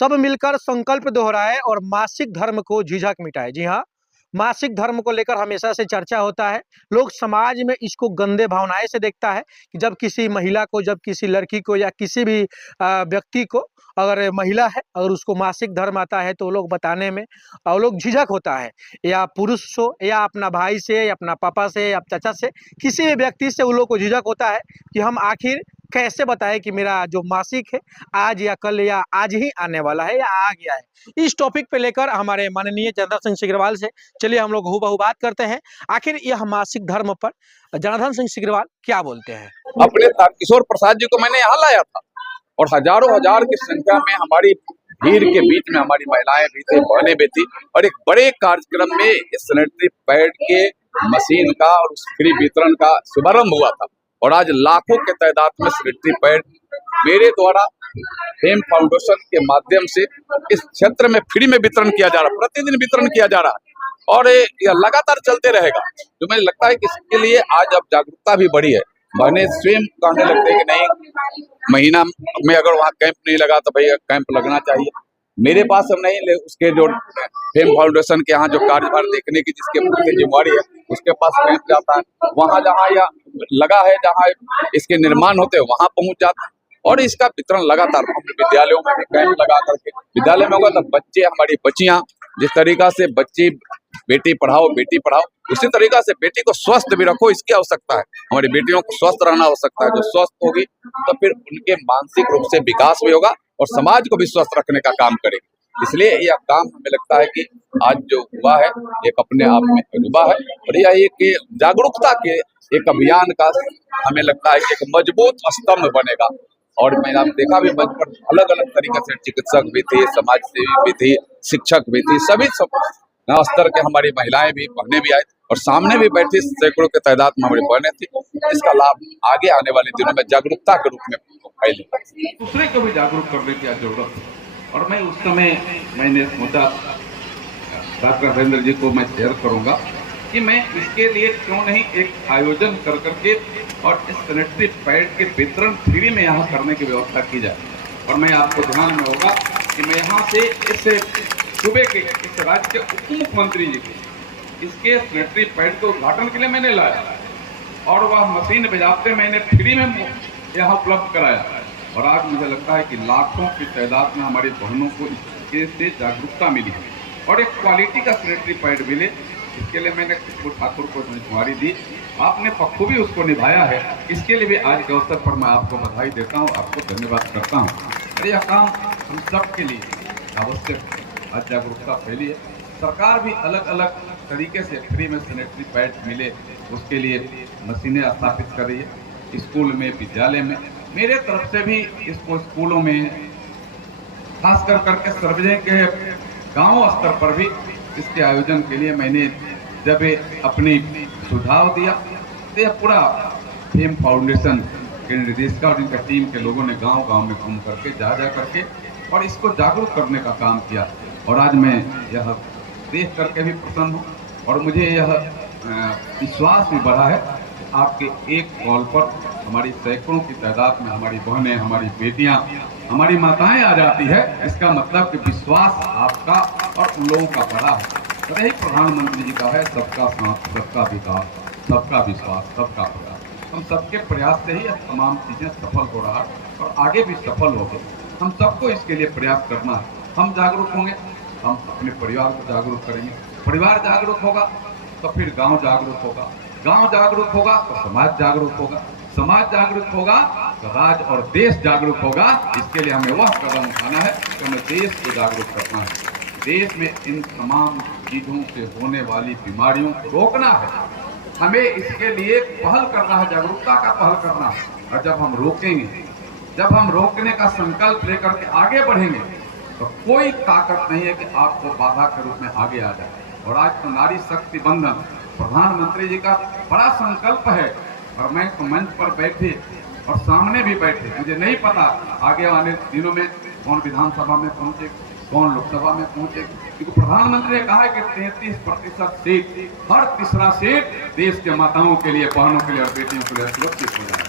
सब मिलकर संकल्प दोहराए और मासिक धर्म को झिझक मिटाए। जी हाँ, मासिक धर्म को लेकर हमेशा से चर्चा होता है। लोग समाज में इसको गंदे भावनाएं से देखता है कि जब किसी महिला को, जब किसी लड़की को या किसी भी व्यक्ति को, अगर महिला है अगर उसको मासिक धर्म आता है तो वो लोग बताने में और लोग झिझक होता है, या पुरुष हो या अपना भाई से या अपना पापा से या चाचा से, किसी भी व्यक्ति से उन लोग को झिझक होता है कि हम आखिर कैसे बताएं कि मेरा जो मासिक है आज या कल या आज ही आने वाला है या आ गया है। इस टॉपिक पे लेकर हमारे माननीय जनार्दन सिंह सिग्रीवाल से चलिए हम लोग हूबहू बात करते हैं। आखिर यह मासिक धर्म पर जनार्दन सिंह सिग्रीवाल क्या बोलते हैं। अपने तारकिशोर प्रसाद जी को मैंने यहाँ लाया था और हजारों हजार की संख्या में हमारी भीड़ के बीच में हमारी महिलाएं भी थी, बहनें भी थी और एक बड़े कार्यक्रम में इस सैनिटरी पैड के मशीन का और उस फ्री वितरण का शुभारंभ हुआ था। और आज लाखों के तादाद में सैनिटरी पैड मेरे द्वारा फेम फाउंडेशन के माध्यम से इस क्षेत्र में फ्री में वितरण किया जा रहा है, प्रतिदिन वितरण किया जा रहा है और यह लगातार चलते रहेगा। तो मुझे लगता है कि इसके लिए आज अब जागरूकता भी बढ़ी है। बहने स्वयं कहने लगते हैं कि नहीं, महीना में अगर वहाँ कैंप नहीं लगा तो भैया कैंप लगना चाहिए। मेरे पास हम नहीं, उसके जो फेम फाउंडेशन के यहाँ जो कार्यभार देखने की जिसके पूरी जिम्मेवारी है उसके पास कैंप जाता है, वहाँ जहाँ या लगा है जहाँ इसके निर्माण होते हैं वहाँ पहुंच जाता है और इसका वितरण लगातार अपने विद्यालयों में भी कैंप लगा करके विद्यालय में होगा तो बच्चे, हमारी बच्चियां, जिस तरीका से बच्ची बेटी पढ़ाओ उसी तरीका से बेटी को स्वस्थ भी रखो, इसकी आवश्यकता है। हमारी बेटियों को स्वस्थ रहना आवश्यकता है। जो स्वस्थ होगी तो फिर उनके मानसिक रूप से विकास भी होगा और समाज को भी स्वस्थ रखने का काम करेगी। इसलिए यह काम हमें लगता है कि आज जो हुआ है एक अपने आप में अजूबा है और यह एक जागरूकता के एक अभियान का हमें लगता है कि एक मजबूत स्तंभ बनेगा। और मैंने देखा भी मंच पर अलग अलग तरीके से चिकित्सक भी थे, समाज सेवी भी थे, शिक्षक भी थे, सभी स्तर के हमारी महिलाएं भी, बहनें भी आए और सामने भी बैठी सैकड़ों के तादाद में हमारी बहनें थी। इसका लाभ आगे आने वाले दिनों में जागरूकता के रूप में फैलेगा। दूसरे को भी जागरूक करने की जरूरत है और मैं उस समय मैंने सोचा डॉक्टर हरेंद्र जी को मैं शेयर करूंगा कि मैं इसके लिए क्यों नहीं एक आयोजन कर करके और इस सैनिटरी पैड के वितरण फ्री में यहाँ करने की व्यवस्था की जाए। और मैं आपको ध्यान में होगा कि मैं यहाँ से इस सूबे के, इस राज्य के उप मुख्यमंत्री जी को इसके सैनिटरी पैड के उद्घाटन के लिए मैंने लाया और वह मशीन बजाते मैंने फ्री में यहाँ उपलब्ध कराया और आज मुझे लगता है कि लाखों की तादाद में हमारी बहनों को इसके से जागरूकता मिली है और एक क्वालिटी का सैनिटरी पैड मिले। इसके लिए मैंने खुशबू ठाकुर को जिम्मेवारी दी, आपने बखूबी उसको निभाया है। इसके लिए भी आज के अवसर पर मैं आपको बधाई देता हूँ, आपको धन्यवाद करता हूँ। और यह काम हम सब के लिए आवश्यक है। आज जागरूकता फैली है, सरकार भी अलग अलग तरीके से फ्री में सैनिटरी पैड मिले उसके लिए मशीनें स्थापित कर रही है। स्कूल में, विद्यालय में, मेरे तरफ से भी इसको स्कूलों में, खास कर करके सार्वजनिक के गाँव स्तर पर भी इसके आयोजन के लिए मैंने जब अपनी सुझाव दिया तो यह पूरा फेम फाउंडेशन के निर्देशक और इनका टीम के लोगों ने गांव गांव में घूम करके जा करके और इसको जागरूक करने का काम किया और आज मैं यह देख करके भी प्रसन्न हूँ और मुझे यह विश्वास भी बढ़ा है कि आपके एक कॉल पर हमारी सैकड़ों की तादाद में हमारी बहनें, हमारी बेटियां, हमारी माताएं आ जाती है। इसका मतलब कि विश्वास आपका और उन लोगों का बड़ा है। तो यही प्रधानमंत्री जी का है, सबका साथ, सबका विकास, सबका विश्वास, सबका प्रयास। हम सबके प्रयास से ही यह तमाम चीजें सफल हो रहा है और आगे भी सफल होगी। हम सबको इसके लिए प्रयास करना है। हम जागरूक होंगे, हम अपने परिवार को जागरूक करेंगे, परिवार जागरूक होगा तो फिर गांव जागरूक होगा, गांव जागरूक होगा तो समाज जागरूक होगा, समाज जागरूक होगा तो राज्य और देश जागरूक होगा। इसके लिए हमें वह कदम उठाना है कि हमें देश को जागरूक करना है। देश में इन तमाम चीजों से होने वाली बीमारियों को रोकना है। हमें इसके लिए पहल करना है, जागरूकता का पहल करना है। और जब हम रोकेंगे, जब हम रोकने का संकल्प लेकर के आगे बढ़ेंगे तो कोई ताकत नहीं है कि आपको बाधा के रूप में आगे आ जाए। और आज तो नारी शक्ति बंधन प्रधानमंत्री जी का बड़ा संकल्प है और मैं तो मंच पर बैठे और सामने भी बैठे, मुझे नहीं पता आगे आने दिनों में कौन विधानसभा में पहुंचे, कौन लोकसभा में पहुंचे, क्योंकि प्रधानमंत्री ने कहा है कि 33% सीट, हर तीसरा सीट देश के माताओं के लिए, बहनों के लिए और बेटियों के लिए सुरक्षित हो जाए।